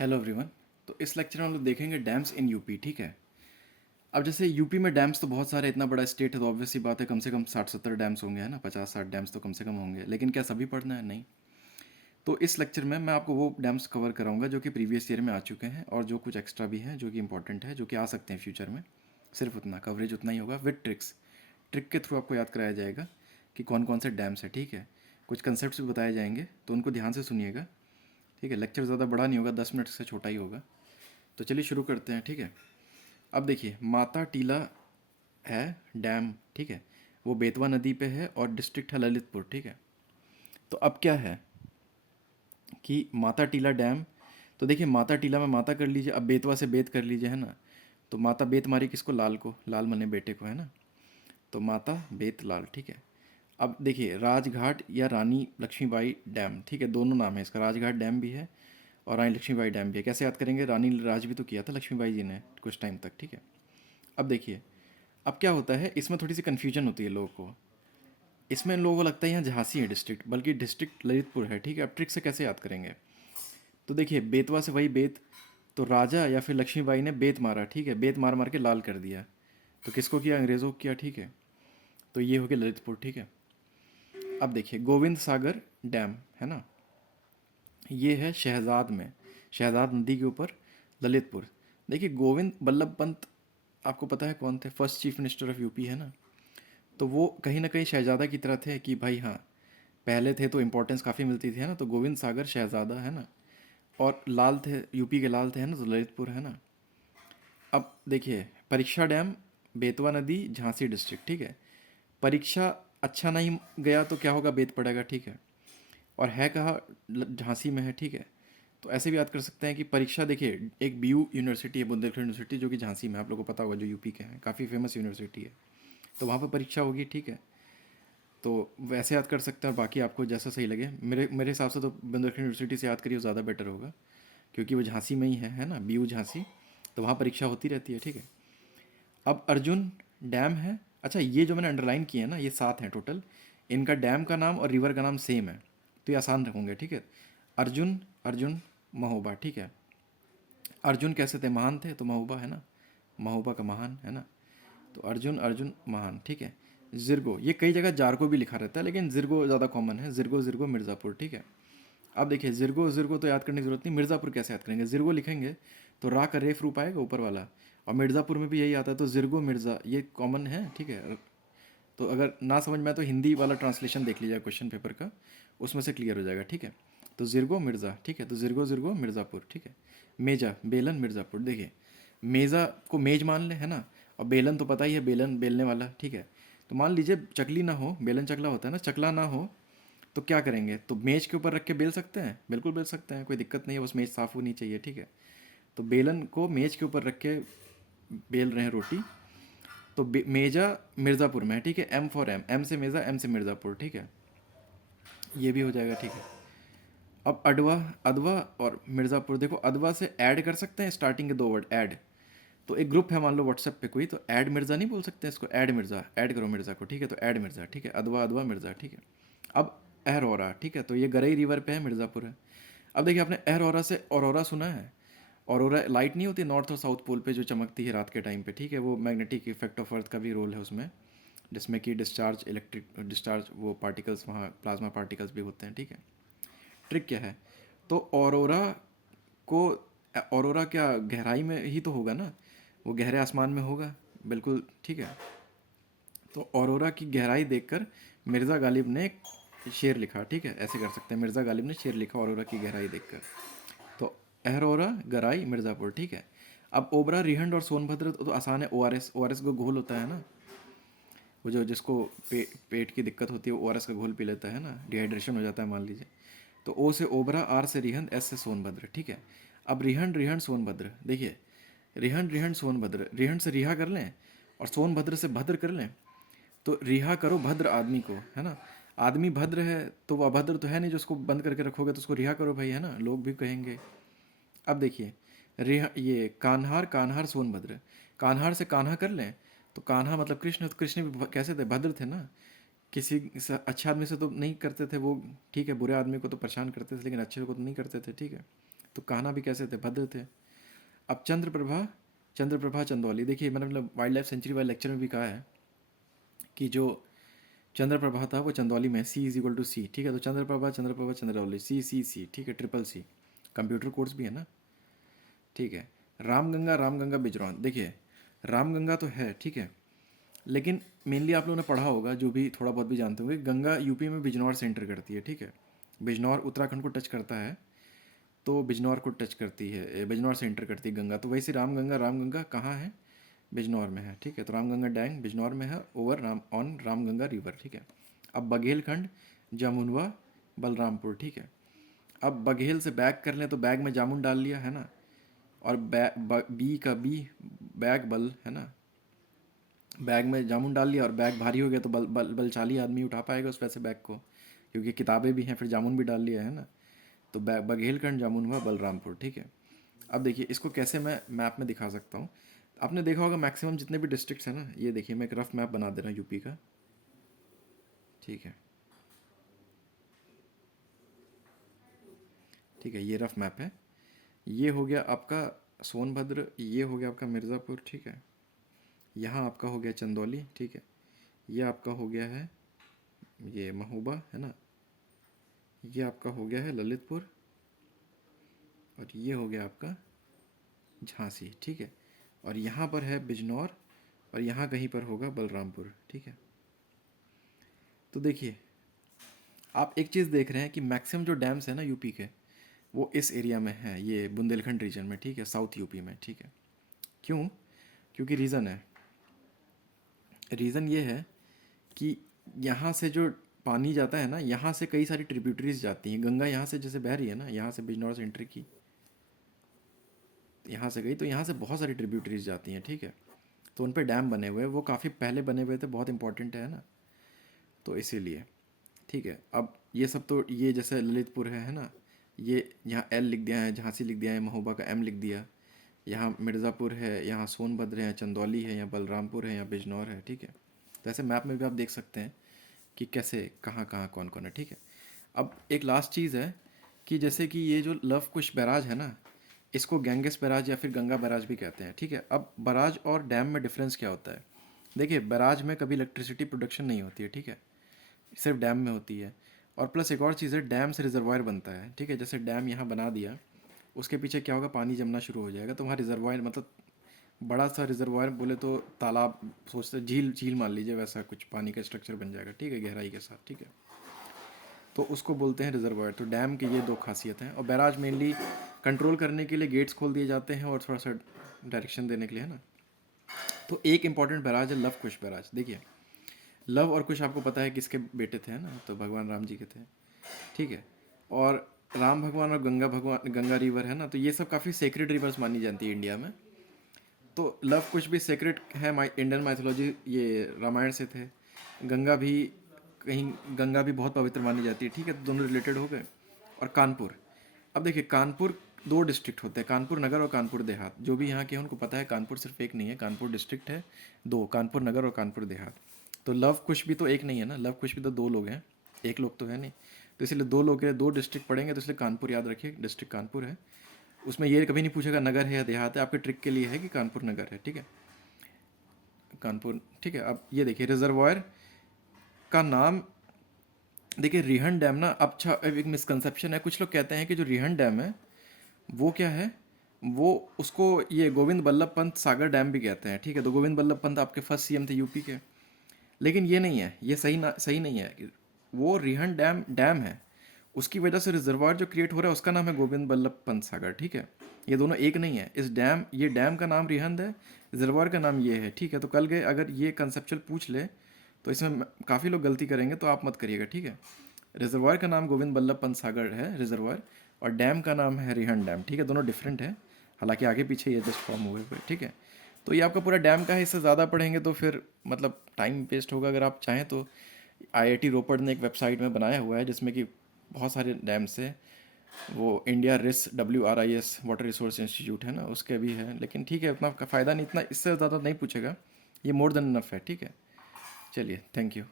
Hello everyone. तो इस lecture में हम लोग देखेंगे डैम्स इन यूपी। ठीक है। अब जैसे यूपी में डैम्स तो बहुत सारे, इतना बड़ा स्टेट है तो ऑब्वियस सी बात है कम से कम 60-70 डैम्स होंगे, है ना। 50-60 डैम्स तो कम से कम होंगे, लेकिन क्या सभी पढ़ना है? नहीं। तो इस लेक्चर में मैं आपको वो डैम्स कवर कराऊंगा जो कि प्रीवियस ईयर में आ चुके हैं, और जो कुछ एक्स्ट्रा भी हैं जो कि इंपॉर्टेंट है, जो कि आ सकते हैं फ्यूचर में। सिर्फ उतना कवरेज उतना ही होगा विद ट्रिक्स। ट्रिक के थ्रू आपको याद कराया जाएगा कि कौन कौन से डैम्स है। ठीक है। कुछ कंसेप्ट भी बताए जाएंगे तो उनको ध्यान से सुनिएगा। ठीक है। लेक्चर ज़्यादा बड़ा नहीं होगा, 10 मिनट से छोटा ही होगा। तो चलिए शुरू करते हैं। ठीक है। अब देखिए, माता टीला है डैम। ठीक है। वो बेतवा नदी पे है और डिस्ट्रिक्ट है ललितपुर। ठीक है। तो अब क्या है कि माता टीला डैम, तो देखिए माता टीला में माता कर लीजिए, अब बेतवा से बेत कर लीजिए, है ना। तो माता बेत मारी किसको? लाल को, लाल मने बेटे को, है ना। तो माता बेत लाल। ठीक है। अब देखिए राजघाट या रानी लक्ष्मीबाई डैम। ठीक है, दोनों नाम है इसका, राजघाट डैम भी है और रानी लक्ष्मीबाई डैम भी है। कैसे याद करेंगे? रानी राज भी तो किया था लक्ष्मीबाई जी ने कुछ टाइम तक। ठीक है। अब देखिए, अब क्या होता है, इसमें थोड़ी सी कन्फ्यूजन होती है लोगों को। इसमें लोगों को लगता है यहाँ झांसी है डिस्ट्रिक्ट, बल्कि डिस्ट्रिक्ट ललितपुर है। ठीक है। अब ट्रिक से कैसे याद करेंगे? तो देखिए बेतवा से वही बेत, तो राजा या फिर लक्ष्मीबाई ने बेत मारा। ठीक है। बेत मार मार के लाल कर दिया। तो किसको किया? अंग्रेज़ों को किया। ठीक है। तो ये हो गया ललितपुर। ठीक है। अब देखिए गोविंद सागर डैम, है ना, ये है शहजाद में, शहजाद नदी के ऊपर, ललितपुर। देखिए गोविंद बल्लभ पंत, आपको पता है कौन थे? First chief minister of UP, है ना। तो वो कहीं ना कहीं शहजादा की तरह थे कि भाई हाँ, पहले थे तो इम्पोर्टेंस काफ़ी मिलती थी, है ना। तो गोविंद सागर शहजादा, है ना। और लाल थे, यूपी के लाल थे, है ना, तो ललितपुर, है ना। अब देखिए परीक्षा डैम, बेतवा नदी, झांसी डिस्ट्रिक्ट। ठीक है। परीक्षा अच्छा नहीं गया तो क्या होगा? बेत पड़ेगा। ठीक है। और है कहाँ? झांसी में है। ठीक है। तो ऐसे भी याद कर सकते हैं कि परीक्षा, देखिए एक बीयू यूनिवर्सिटी है, बुंदेलखंड यूनिवर्सिटी, जो कि झांसी में, आप लोगों को पता होगा, जो यूपी के हैं, काफ़ी फेमस यूनिवर्सिटी है। तो वहाँ पर परीक्षा होगी। ठीक है। तो वैसे याद कर सकते हैं, और बाकी आपको जैसा सही लगे। मेरे मेरे हिसाब से तो बुंदेलखंड यूनिवर्सिटी से याद करिए, वो ज़्यादा बेटर होगा, क्योंकि वो झांसी में ही है ना, बीयू झांसी। तो वहाँ परीक्षा होती रहती है। ठीक है। अब अर्जुन डैम है। अच्छा, ये जो मैंने अंडरलाइन किए हैं ना, ये 7 हैं टोटल। इनका डैम का नाम और रिवर का नाम सेम है, तो ये आसान होंगे। ठीक है। अर्जुन, अर्जुन महोबा। ठीक है। अर्जुन कैसे थे? महान थे, तो महोबा, है ना, महोबा का महान, है ना। तो अर्जुन, अर्जुन महान। ठीक है। जिरगो, ये कई जगह जारको भी लिखा रहता है, लेकिन जिरगो ज़्यादा कॉमन है। जिरगो, जिरगो मिर्ज़ापुर। ठीक है। अब देखिए जिरगो, जिरगो तो याद करने की जरूरत नहीं, मिर्ज़ापुर कैसे याद करेंगे? जिरगो लिखेंगे तो रा का रेफ रूप आएगा ऊपर वाला, और मिर्ज़ापुर में भी यही आता है, तो जिरगो मिर्ज़ा, ये कॉमन है। ठीक है। तो अगर ना समझ में आए तो हिंदी वाला ट्रांसलेशन देख लीजिएगा क्वेश्चन पेपर का, उसमें से क्लियर हो जाएगा। ठीक है। तो जिरगो मिर्ज़ा। ठीक है। तो जिरगो, जिरगो मिर्ज़ापुर। ठीक है। मेजा, बेलन, मिर्ज़ापुर। देखिए मेज़ा को मेज मान ले, है ना, और बेलन तो पता ही है, बेलन बेलने वाला। ठीक है। तो मान लीजिए चकली ना हो, बेलन चकला होता है ना, चकला ना हो, तो क्या करेंगे? तो मेज के ऊपर रख के बेल सकते हैं, बिल्कुल बेल सकते हैं, कोई दिक्कत नहीं है, बस मेज साफ़ होनी चाहिए। ठीक है। तो बेलन को मेज के ऊपर रख के बेल रहे हैं रोटी। तो मेजा मिर्ज़ापुर में है। ठीक है। एम फॉर एम, एम से मेज़ा, एम से मिर्ज़ापुर। ठीक है। ये भी हो जाएगा। ठीक है। अब अडवा, अदवा और मिर्ज़ापुर। देखो अदवा से ऐड कर सकते हैं, स्टार्टिंग के 2 वर्ड ऐड। तो एक ग्रुप है मान लो व्हाट्सएप पे कोई, तो ऐड मिर्ज़ा नहीं बोल सकते इसको, ऐड मिर्ज़ा, ऐड करो मिर्ज़ा को। ठीक है। तो ऐड मिर्ज़ा। ठीक है। अदवा, अदवा मिर्ज़ा। ठीक है। अब अहरौरा। ठीक है। तो ये गरई रिवर पे है, मिर्ज़ापुर है। अब देखिए आपने अहरौरा से औरोरा सुना है? औरोरा लाइट नहीं होती नॉर्थ और साउथ पोल पे जो चमकती है रात के टाइम पे। ठीक है। वो मैग्नेटिक इफेक्ट ऑफ अर्थ का भी रोल है उसमें, जिसमें कि डिस्चार्ज, इलेक्ट्रिक डिस्चार्ज, वो पार्टिकल्स वहाँ प्लाज्मा पार्टिकल्स भी होते हैं। ठीक है। ट्रिक क्या है? तो औरोरा को, औरोरा क्या गहराई में ही तो होगा ना, वो गहरे आसमान में होगा, बिल्कुल। ठीक है। तो औरोरा की गहराई देखकर मिर्ज़ा गालिब ने एक शेर लिखा। ठीक है। ऐसे कर सकते हैं, मिर्ज़ा गालिब ने शेर लिखा औरोरा की गहराई देखकर। तो अहरौरा, गराई, मिर्ज़ापुर। ठीक है। अब ओबरा, रिहंड और सोनभद्र तो आसान है। ओआरएस, ओआरएस का घोल होता है ना, वो जो जिसको पेट की दिक्कत होती है, वो ओआरएस का घोल पी लेता है ना, डिहाइड्रेशन हो जाता है मान लीजिए। तो ओ से ओबरा, आर से रिहंद, एस से सोनभद्र। ठीक है। अब रिहंड, रिहंड, सोनभद्र। देखिए रिहंड, रिहंड, सोनभद्र, रिहंड से रिहा कर लें और सोनभद्र से भद्र कर लें। तो रिहा करो भद्र आदमी को, है ना। आदमी भद्र है तो वो अभद्र तो है नहीं, जो उसको बंद करके रखोगे, तो उसको रिहा करो भाई, है ना, लोग भी कहेंगे। अब देखिए रिहा, ये कान्हार, कान्हार, सोनभद्र। कान्हार से कान्हा कर लें, तो कान्हा मतलब कृष्ण, तो कृष्ण भी कैसे थे? भद्र थे ना। किसी अच्छे आदमी से तो नहीं करते थे वो, ठीक है, बुरे आदमी को तो परेशान करते थे, लेकिन अच्छे को तो नहीं करते थे। ठीक है। तो कान्हा भी कैसे थे, भद्र थे। अब चंद्रप्रभा चंदौली, देखिए मैंने मतलब वाइल्ड लाइफ सेंचुरी वाले लेक्चर में भी कहा है कि जो चंद्रप्रभा था वो चंदौली में, C = C, ठीक है। तो चंद्रप्रभा चंदौली, C, ठीक है, CCC, कंप्यूटर कोर्स भी है ना, ठीक है। रामगंगा बिजनौर, देखिए रामगंगा तो है, ठीक है, लेकिन मेनली आप लोगों ने पढ़ा होगा, जो भी थोड़ा बहुत भी जानते होंगे, गंगा यूपी में बिजनौर से एंटर करती है, ठीक है। बिजनौर उत्तराखंड को टच करता है, तो बिजनौर को टच करती है, बिजनौर से एंटर करती है गंगा। तो वैसे रामगंगा कहाँ है, बिजनौर में है, ठीक है। तो रामगंगा डैम बिजनौर में है, ओवर रामगंगा रिवर, ठीक है। अब बघेलखंड, जामुनवा, बलरामपुर, ठीक है। अब बघेल से बैग कर लें तो बैग में जामुन डाल लिया है ना, और बी बैग बल है ना, बैग में जामुन डाल लिया और बैग भारी हो गया तो बलशाली आदमी उठा पाएगा उस वैसे बैग को, क्योंकि किताबें भी हैं, फिर जामुन भी डाल लिया है ना। तो बघेलखंड, जामुनवा, बलरामपुर, ठीक है। अब देखिए इसको कैसे मैं मैप में दिखा सकता हूँ। आपने देखा होगा मैक्सिमम जितने भी डिस्ट्रिक्ट्स हैं ना, ये देखिए मैं एक रफ मैप बना दे रहा हूँ यूपी का, ठीक है, ठीक है, ये रफ मैप है। ये हो गया आपका सोनभद्र, ये हो गया आपका मिर्ज़ापुर, ठीक है। यहाँ आपका हो गया चंदौली, ठीक है। ये आपका हो गया है ये महोबा है ना, ये आपका हो गया है ललितपुर, और ये हो गया आपका झांसी, ठीक है। और यहाँ पर है बिजनौर, और यहाँ कहीं पर होगा बलरामपुर, ठीक है। तो देखिए आप एक चीज़ देख रहे हैं कि मैक्सिमम जो डैम्स हैं ना यूपी के, वो इस एरिया में है, ये बुंदेलखंड रीजन में, ठीक है, साउथ यूपी में, ठीक है। क्यों? क्योंकि रीज़न ये है कि यहाँ से जो पानी जाता है ना, यहाँ से कई सारी ट्रिब्यूटरीज जाती हैं। गंगा यहाँ से जैसे बह रही है ना, यहाँ से बिजनौर से एंट्री की, यहाँ से गई, तो यहाँ से बहुत सारी ट्रिब्यूटरीज जाती हैं, ठीक है। तो उन पे डैम बने हुए हैं, वो काफ़ी पहले बने हुए थे, बहुत इंपॉर्टेंट है ना, तो इसीलिए, ठीक है। अब ये सब तो ये जैसे ललितपुर है ना, ये यहाँ L लिख दिया है, झांसी लिख दिया है, महोबा का M लिख दिया, यहाँ मिर्ज़ापुर है, यहाँ सोनभद्र है, चंदौली है, यहाँ बलरामपुर है, यहाँ बिजनौर है, ठीक है। तो ऐसे मैप में भी आप देख सकते हैं कि कैसे कहाँ कहाँ कौन कौन है, ठीक है। अब एक लास्ट चीज़ है कि जैसे कि ये जो लव कुश बैराज है ना, इसको गैंगस बैराज या फिर गंगा बैराज भी कहते हैं, ठीक है। अब बैराज और डैम में डिफरेंस क्या होता है? देखिए बैराज में कभी इलेक्ट्रिसिटी प्रोडक्शन नहीं होती है, ठीक है, सिर्फ डैम में होती है। और प्लस एक और चीज़ है, डैम से रिजर्वायर बनता है, ठीक है। जैसे डैम यहाँ बना दिया, उसके पीछे क्या होगा, पानी जमना शुरू हो जाएगा, तो वहाँ रिजर्वायर मतलब बड़ा सा रिजर्वायर बोले तो तालाब सोचते, झील झील मान लीजिए, वैसा कुछ पानी का स्ट्रक्चर बन जाएगा, ठीक है, गहराई के साथ, ठीक है। तो उसको बोलते हैं रिजर्वायर। तो डैम की ये दो खासियत हैं। और बैराज मेनली कंट्रोल करने के लिए गेट्स खोल दिए जाते हैं और थोड़ा सा डायरेक्शन देने के लिए, है ना। तो एक इंपॉर्टेंट बैराज है लव कुश बैराज। देखिए लव और कुश आपको पता है किसके बेटे थे, है ना, तो भगवान राम जी के थे, ठीक है। और राम भगवान और गंगा रिवर है ना, तो ये सब काफ़ी सेक्रेड रिवर्स मानी जाती है इंडिया में। तो लव कुश भी सेक्रेट है, इंडियन माइथोलॉजी, ये रामायण से थे। गंगा भी कहीं, गंगा भी बहुत पवित्र मानी जाती है, ठीक है, तो दोनों रिलेटेड हो गए। और कानपुर, अब देखिए कानपुर दो डिस्ट्रिक्ट होते हैं, कानपुर नगर और कानपुर देहात। जो भी यहाँ के हैं उनको पता है कानपुर सिर्फ एक नहीं है, कानपुर डिस्ट्रिक्ट है दो, कानपुर नगर और कानपुर देहात। तो लव कुश भी तो एक नहीं है ना, लव कुश भी तो दो लोग हैं, एक लोग तो है नहीं। तो इसलिए दो लोग हैं, दो डिस्ट्रिक्ट पढ़ेंगे, तो इसलिए कानपुर याद रखिए, डिस्ट्रिक्ट कानपुर है। उसमें ये कभी नहीं पूछेगा नगर है या देहात है, आपके ट्रिक के लिए है कि कानपुर नगर है, ठीक है, कानपुर, ठीक है। अब ये देखिए रिजर्वायर का नाम, देखिए रिहन डैम ना, अब अच्छा अब एक मिसकंसेप्शन है, कुछ लोग कहते हैं कि जो रिहन डैम है वो क्या है, वो उसको ये गोविंद बल्लभ पंत सागर डैम भी कहते हैं, ठीक है। तो गोविंद बल्लभ पंत आपके फर्स्ट सीएम थे यूपी के, लेकिन ये नहीं है, ये सही नहीं है। वो रिहन डैम डैम है, उसकी वजह से रिजर्वायर जो क्रिएट हो रहा है उसका नाम है गोविंद बल्लभ पंत सागर, ठीक है। ये दोनों एक नहीं है। इस डैम, ये डैम का नाम रिहंद है, रिजर्वायर का नाम ये है, ठीक है। तो कल गए अगर ये कंसेप्चुअल पूछ ले तो इसमें काफ़ी लोग गलती करेंगे, तो आप मत करिएगा, ठीक है। रिजर्वायर का नाम गोविंद बल्लभ पंत सागर है रिजर्वायर, और डैम का नाम है रिहंड डैम, ठीक है। दोनों डिफरेंट है, हालांकि आगे पीछे ये जस्ट फॉर्म हुए हुए, ठीक है। तो ये आपका पूरा डैम का है, इससे ज़्यादा पढ़ेंगे तो फिर मतलब टाइम वेस्ट होगा। अगर आप चाहें तो आईआईटी रोपड़ ने एक वेबसाइट में बनाया हुआ है जिसमें कि बहुत सारे डैम से, वो India WRIS water resource institute है ना, उसके भी है, लेकिन ठीक है, उतना फ़ायदा नहीं, इतना इससे ज़्यादा नहीं पूछेगा, ये मोर देन इनफ है, ठीक है। चलिए, थैंक यू।